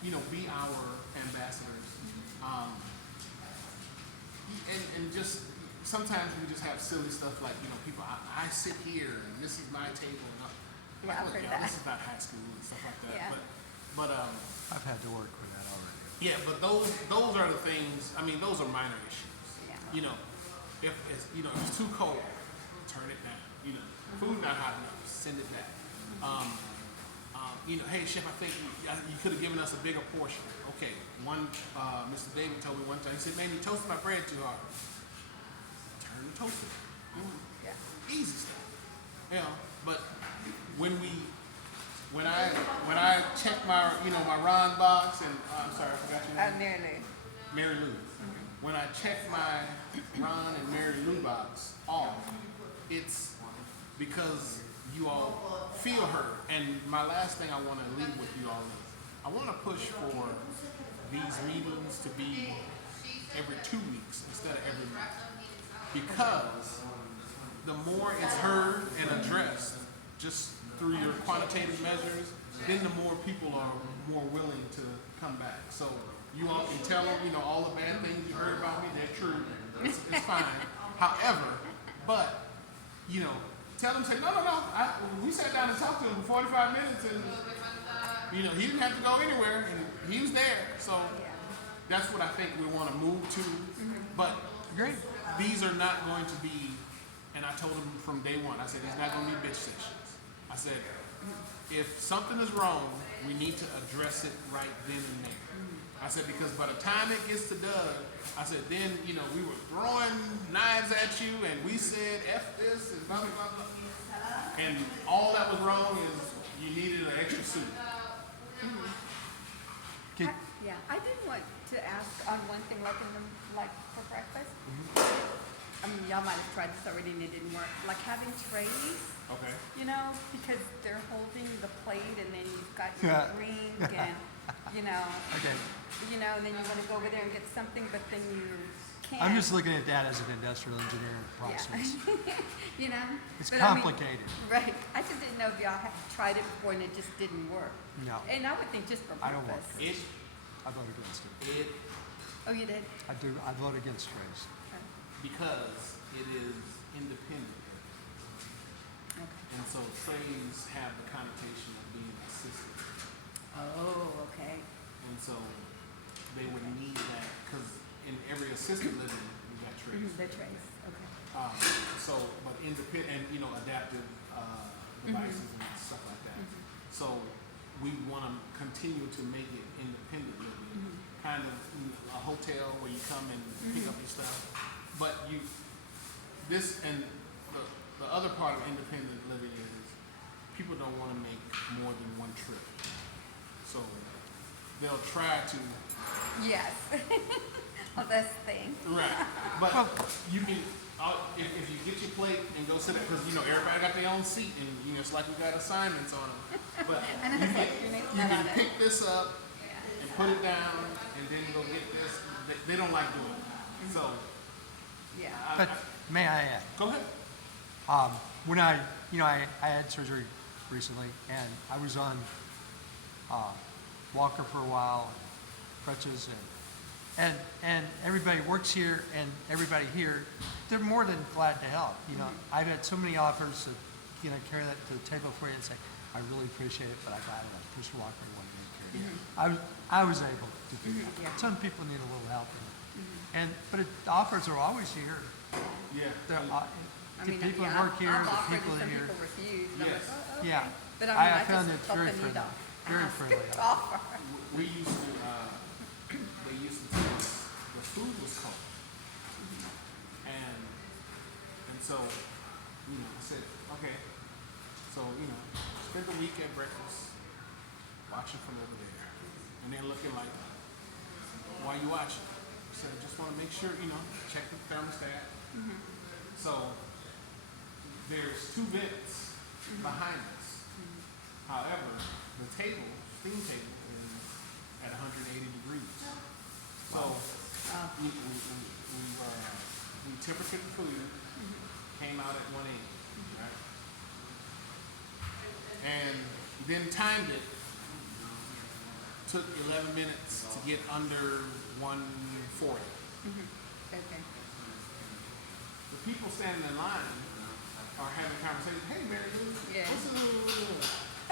you know, be our ambassadors. And just sometimes we just have silly stuff like, you know, people, I sit here and this is my table. And Yeah, I've look, heard you know, that. this is not high school and stuff like that. Yeah. But I've had to work with that already. yeah, but those are the things. I mean, those are minor issues. Yeah. You know, if it's too cold, turn it down. You know, food not hot enough, send it back. You know, hey chef, I think you could have given us a bigger portion. Okay, Mr. David told me one time. He said, "Man, you toasted my bread too hard." Turn the toaster. Yeah. Easy stuff. You know, but when I check my my Ron box and I'm sorry, I forgot your name. Nearly. Mary Lou. When I check my Ron and Mary Lou box off, it's because you all feel her. And my last thing I want to leave with you all is I want to push for these meetings to be every 2 weeks instead of every month. Because the more it's heard and addressed just through your quantitative measures, then the more people are more willing to come back. So you all can tell them, you know, all the bad things you heard about me, they're true. It's fine. However, but, you know, tell them, say, no. We sat down and talked to him for 45 minutes and, you know, he didn't have to go anywhere and he was there. So that's what I think we want to move to. But Great. these are not going to be, and I told him from day one, I said, these not going to be bitch sessions. I said, if something is wrong, we need to address it right then and there. I said, because by the time it gets to Doug, I said, then, you know, we were throwing knives at you and we said F this and blah, blah, blah, blah. And all that was wrong is you needed an extra suit. Okay. Yeah, I did want to ask on one thing, like like for breakfast. I mean, y'all might have tried this already and it didn't work. Like having trays, Okay. you know, because they're holding the plate and then you've got your Yeah. drink and, you know, Okay. and then you want to go over there and get something, but then you can't. I'm just looking at that as an industrial engineering Yeah. process. You know? It's But I mean, complicated. right. I just didn't know if y'all had tried it before and it just didn't work. No. And I would think just for I don't want breakfast. I vote against it. It Oh, you did? I vote against trays. because it is independent. Okay. And so trays have the connotation of being assisted. Oh, okay. And so they would need that because in every assisted living, we got trays. The trays, okay. But independent and adaptive devices and stuff like that. So we want to continue to make it independent living, kind of a hotel where you come and pick up your stuff. But the other part of independent living is people don't want to make more than one trip, so they'll try to. Yes. Well, that's the thing. Right, but you can if you get your plate and go sit there because everybody got their own seat and it's like we got assignments on them. But you can pick this up and put it down and then go get this. They don't like doing it. So Yeah. But may I add, go ahead. when I had surgery recently, and I was on walker for a while, crutches, and everybody works here, and everybody here, they're more than glad to help. I've had so many offers to carry that to the table for you and say, I really appreciate it, but I got a push walker and want to carry it. I was able to do that. Yeah. Some people need a little help, but the offers are always here. Yeah. The people that work here, I've the offered people and that some here. people refuse. And I'm Yes. like, oh, okay. Yeah. But I I found just it felt very the need friendly. to Very ask friendly. to offer. We used to. They used to tell us the food was cold, and so I said, okay. So spend the week at breakfast watching from over there, and they're looking like, why are you watching? I said, I just want to make sure check the thermostat. So there's 2 vents behind us. However, the steam table, is at 180 degrees. So we temperature the food, came out at 180, right? And then timed it. Took 11 minutes to get under 140. Okay. The people standing in line are having conversations. Hey, Mary Lou, Yeah.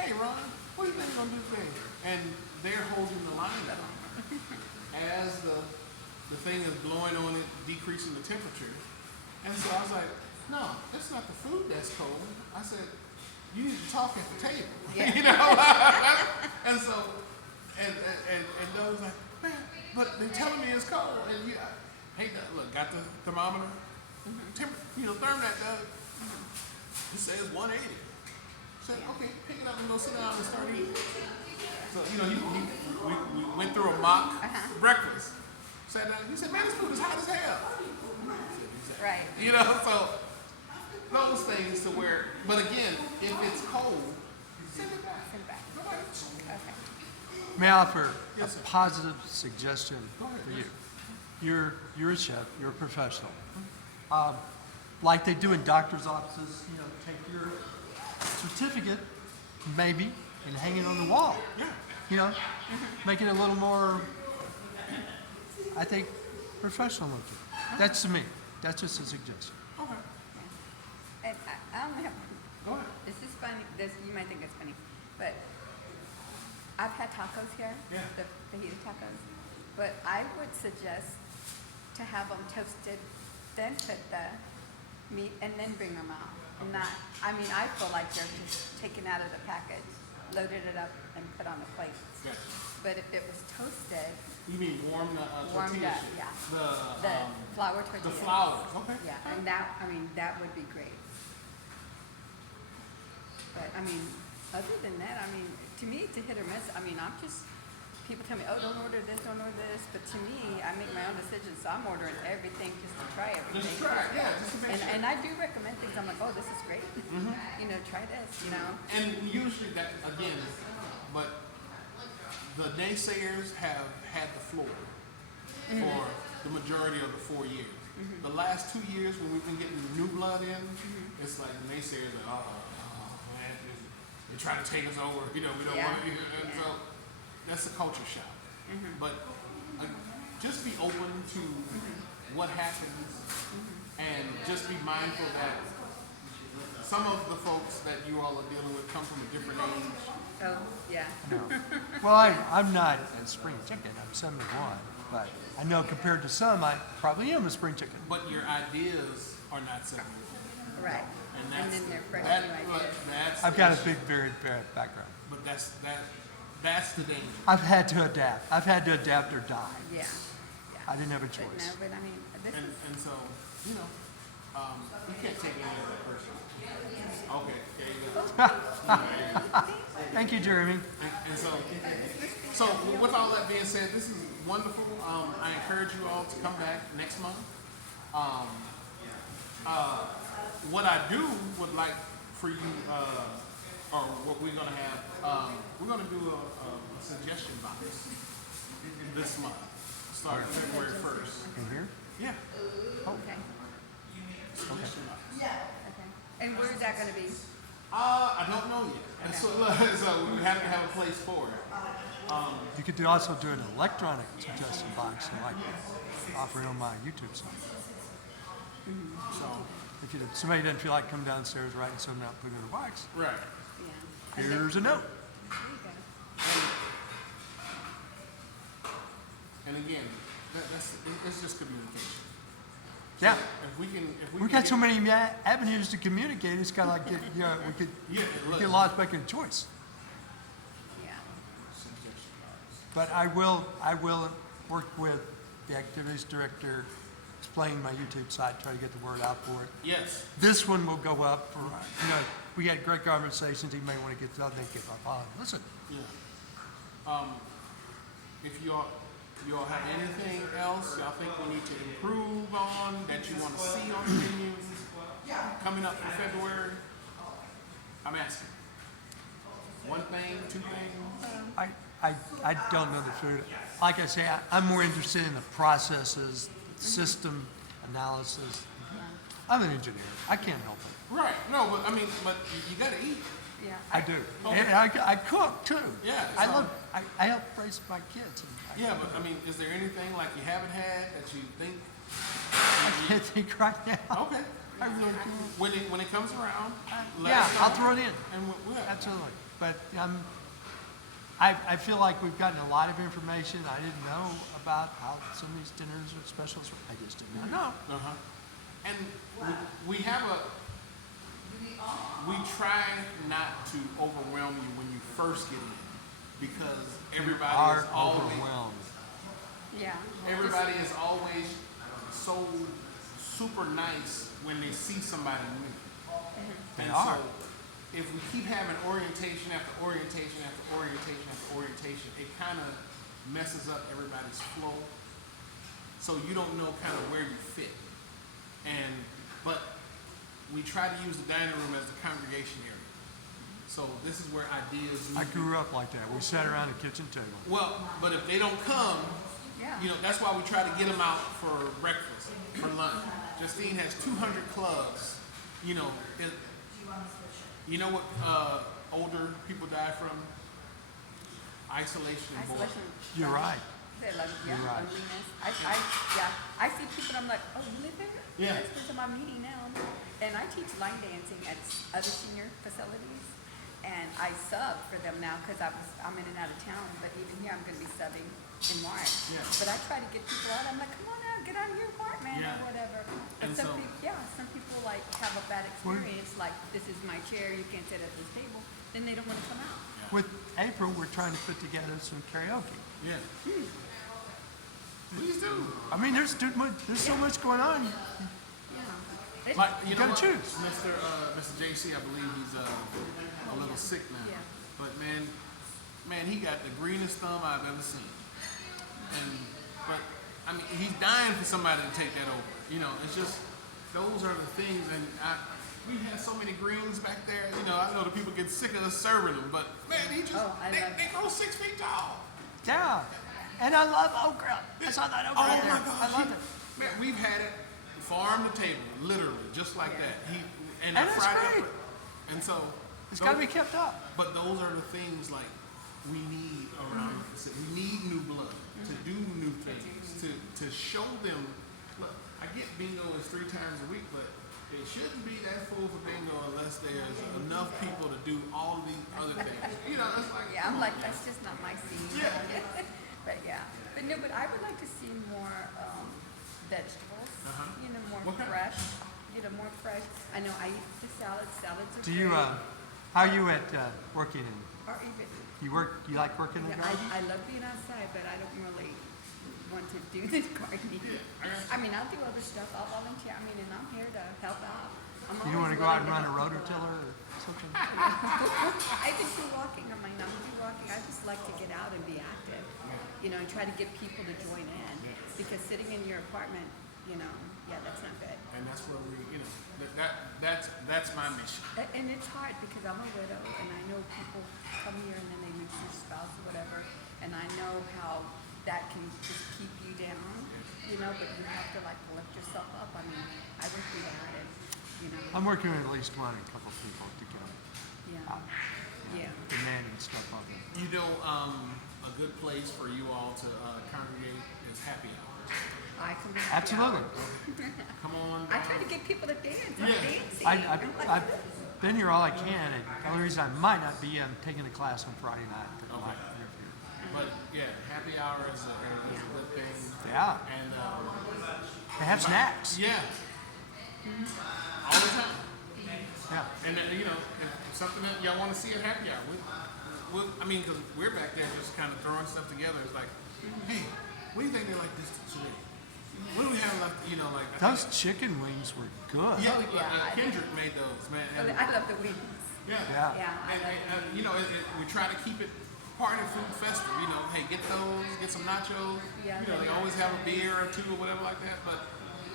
hey, Ron, what do you think you're gonna do today? And they're holding the line down as the thing is blowing on it, decreasing the temperature. And so I was like, no, it's not the food that's cold. I said, you need to talk at the table. Yeah. And so, and Doug was like, man, but they're telling me it's cold. And hey, Doug, look, got the thermometer. Therm that, Doug. It says 180. I said, okay, pick it up and go sit down and start eating. So, we went through a mock breakfast. Sat down, he said, man, this food is hot as hell. Right. So those things to where, but again, if it's cold, send it back. Send it back. Nobody- Okay. May I offer Yes, sir. a positive suggestion Go ahead, for yes. you? You're a chef, you're a professional. Like they do in doctor's offices, take your certificate, maybe, and hang it on the wall. Yeah. Make it a little more, I think, professional looking. That's to me. That's just a suggestion. Okay. And I only have, Go ahead. this is funny, you might think it's funny, but I've had tacos here, Yeah. the fajita tacos, but I would suggest to have them toasted, then put the meat, and then bring them out. And not, I feel like they're just taken out of the package, loaded it up, and put on the plates. Gotcha. But if it was toasted, You mean warm the warmed tortilla up, shit? yeah, The, the flour tortilla. the flour. Okay. Yeah, and that would be great. But other than that, to me, it's a hit or miss. I'm just people tell me, oh, don't order this, don't order this, but to me, I make my own decisions, so I'm ordering everything just to try everything. Just try it, yeah, just to make sure. And I do recommend things. I'm like, oh, this is great. You know, try this. You know. And usually that, again, but the naysayers have had the floor for the majority of the 4 years. The last 2 years when we've been getting new blood in, it's like the naysayers are, man, they're trying to take us over. You know, we don't want to. And so that's a culture shock. But just be open to what happens, and just be mindful that some of the folks that you all are dealing with come from a different age. Oh, yeah. No. Well, I'm not a spring chicken. I'm 71, but I know compared to some, I probably am a spring chicken. But your ideas are not 71. Right. And And that's then they're fresh that, new but ideas. that's I've the got a issue. big, varied background. But that's the danger. I've had to adapt. I've had to adapt or die. Yeah. I didn't have a But no, choice. but I mean, this is. And so, you know, you can't take any other person. Okay, there you go. Thank you, Jeremy. And so with all that being said, this is wonderful. I encourage you all to come back next month. What I would like for you, or what we're gonna have, we're gonna do a suggestion box this month, starting February 1st. In here? Yeah, Okay. suggestion box. Okay. And where's that going to be? I don't know yet. And so we have to have a place for it. You could also do an electronic suggestion box and like offer it on my YouTube site. So, If somebody doesn't feel like coming downstairs, writing something out, putting it in a box, right. Yeah. And then- here's a note. there you go. And again, it's just communication. Yeah. If we can We've got so many avenues to communicate, it's kind of like, we could get lost making a choice. Yeah. But I will work with the activities director, explain my YouTube site, try to get the word out for it. Yes. This one will go up for, we had great conversations, he may want to get to, they get up on, listen. Yeah. If you all have anything else y'all think we need to improve on, that you want to see on the menu coming up for February, I'm asking. One thing, two things? I don't know the food. Like I say, I'm more interested in the processes, system analysis. I'm an engineer. I can't help it. Right. No, but I mean, but you got to eat. Yeah. I do. Okay. And I cook too. Yeah, I so- love. I help raise my kids. Yeah, but I mean, is there anything like you haven't had that you think? I can't think right now. Okay. I really can't. When it comes around, let Yeah, us know. I'll throw it in. And we'll Absolutely. But I feel like we've gotten a lot of information. I didn't know about how some of these dinners or specials. I just did not know. And we have we try not to overwhelm you when you first get in, because everybody Are is always overwhelmed. Yeah. everybody is always so super nice when they see somebody new. They And are. so if we keep having orientation after orientation after orientation after orientation, it kind of messes up everybody's flow. So you don't know kind of where you fit. But we try to use the dining room as the congregation area. So this is where ideas. I grew up like that. We sat around the kitchen table. Well, but if they don't come, Yeah. that's why we try to get them out for breakfast, for lunch. Justine has 200 clubs. You know what older people die from? Isolation and boredom. Isolation. You're right. They're like, yeah, You're right. loneliness. I see people and I'm like, oh, you live there? Yeah. That's because of my meeting now. And I teach line dancing at other senior facilities. And I sub for them now because I'm in and out of town. But even here, I'm going to be subbing in March. Yeah. But I try to get people out. I'm like, come on out, get out of your apartment Yeah. or whatever. But And some so- people like have a bad experience. Like, this is my chair, you can't sit at this table. Then they don't want to come out. With April, we're trying to put together some karaoke. Yeah. Please do. I mean, there's so much going on. Yeah. Like, You know gotta what? choose. Mr. JC, I believe he's a little sick now. Yeah. But man, man, he got the greenest thumb I've ever seen. But I mean, he's dying for somebody to take that over. You know, it's just those are the things. And we had so many greens back there. You know, I know the people get sick of us serving them, but man, they grow 6 feet tall. Yeah. And I love okra. I saw that okra Oh there. my gosh, I love it. man, we've had it farm to table, literally, just like that. And it's great. And so It's got to be kept up. But those are the things like we need around the facility. We need new blood to do new things, to show them. Look, I get bingo is 3 times a week, but it shouldn't be that full for bingo unless there's enough people to do all of these other things. You know, it's like Yeah, I'm like, that's just not my scene. Yeah. But yeah, but no, but I would like to see more vegetables, you know, more What kind? fresh, more fresh. I know I eat the salads. Salads are Do you, great. how are you at working in, Or even, you like working in the yeah, garden? I love being outside, but I don't really want to do the gardening. I mean, I'll do other stuff. I'll volunteer. I mean, and I'm here to help out. You don't want to go out and run a rototiller or something? I just do walking. I mean, I'm do walking. I just like to get out and be active, and try to get people to join in. Because sitting in your apartment, yeah, that's not good. and that's where we, that's my mission. And it's hard because I'm a widow and I know people come here and then they lose their spouse or whatever. And I know how that can just keep you down, but you have to like lift yourself up. I mean, I would be at it, I'm working with at least one and a couple people to go Yeah. Yeah. demanding stuff on them. A good place for you all to congregate is happy hours. I can be Absolutely. Come on. I try to get people to dance. I'm Yeah. dancing. I've been here all I can, and the only reason I might not be, I'm taking a class on Friday night that I might interview. But yeah, happy hour is a good thing. Yeah, And they have snacks. yeah, all the time. Yeah. And if something that y'all want to see at happy hour, because we're back there just kind of throwing stuff together. It's like, hey, what do you think they like this today? What do we have left? I Those chicken wings were good. think, yeah, Kendrick made those, man. And, I love the wings. yeah. Yeah. Yeah, I love We try to keep it party food festive. Hey, get those, get some nachos. Yeah, They always have a beer or 2 or whatever like that. But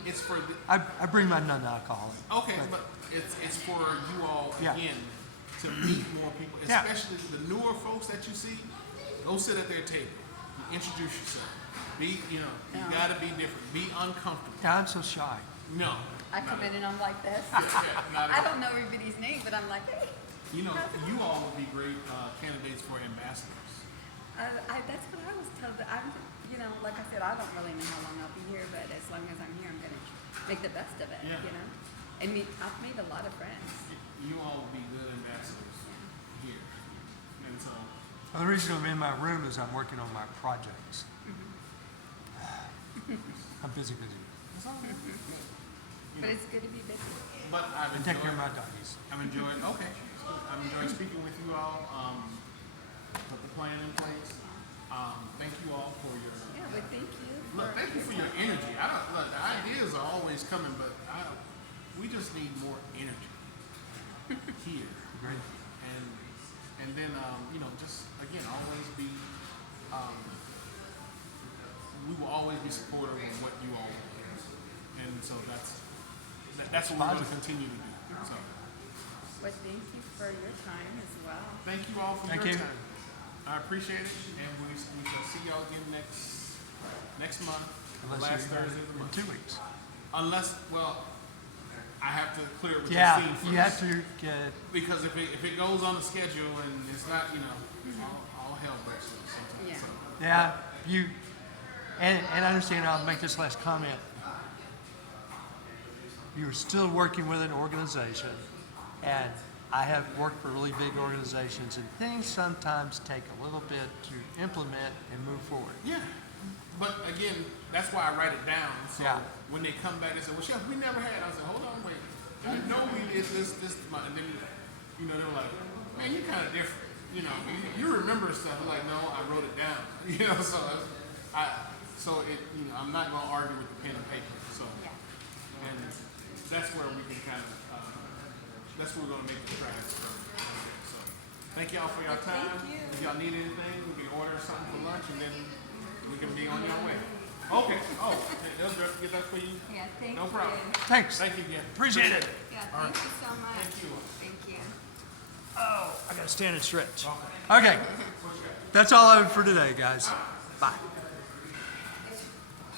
it's for the, I bring my non-alcoholic. okay, but it's for you all Yeah. again to meet more people, Yeah. especially the newer folks that you see. Go sit at their table. You introduce yourself. Be you gotta be different. Be uncomfortable. Yeah, I'm so shy. No. I come in and I'm like this. Not I at all. don't know everybody's name, but I'm like, hey. You all would be great candidates for ambassadors. That's what I was told. Like I said, I don't really know how long I'll be here, but as long as I'm here, I'm gonna make the best of it. Yeah. And I've made a lot of friends. You all would be good ambassadors here, and so. Well, the reason I'm in my room is I'm working on my projects. I'm busy. But it's good to be busy. But I've And take care of enjoyed. my doggies. I've enjoyed. Okay, I've enjoyed speaking with you all. Put the plan in place. Thank you all for your. Yeah, but thank you. Look, thank you for your energy. Look, the ideas are always coming, but we just need more energy here. Great. And then just again, always be. We will always be supportive of what you all do, and so that's what we're going to continue to do. So, But thank you for your time as well. thank you all for Thank your you. time. I appreciate it, and we shall see y'all again next month, Unless last you're Thursday of the in month. 2 weeks. Unless, I have to clear it with Yeah, Christine first. you have to get. Because if it goes on the schedule and it's not, all hell breaks loose sometimes. Yeah. So, Yeah, and I understand. I'll make this last comment. You're still working with an organization, and I have worked for really big organizations, and things sometimes take a little bit to implement and move forward. yeah. But again, that's why I write it down. So Yeah. when they come back, they say, well, Chef, we never had. I said, hold on, wait. I know we did this month. And then, they were like, man, you're kind of different. You remember stuff. I'm like, no, I wrote it down. So I'm not going to argue with the pen and paper. So, and that's where we can kind of, that's where we're going to make the strides from. So, Thank y'all for your Thank time. you. If y'all need anything, we can order something for lunch and then we can be on your way. Okay. Oh, they'll get that for you. Yeah, thank No problem. you. Thanks. Thank you again. Appreciate it. Yeah, thank you so much. Thank you. Thank you. Oh, I gotta stand and stretch. Okay. That's all I have for today, guys. Bye.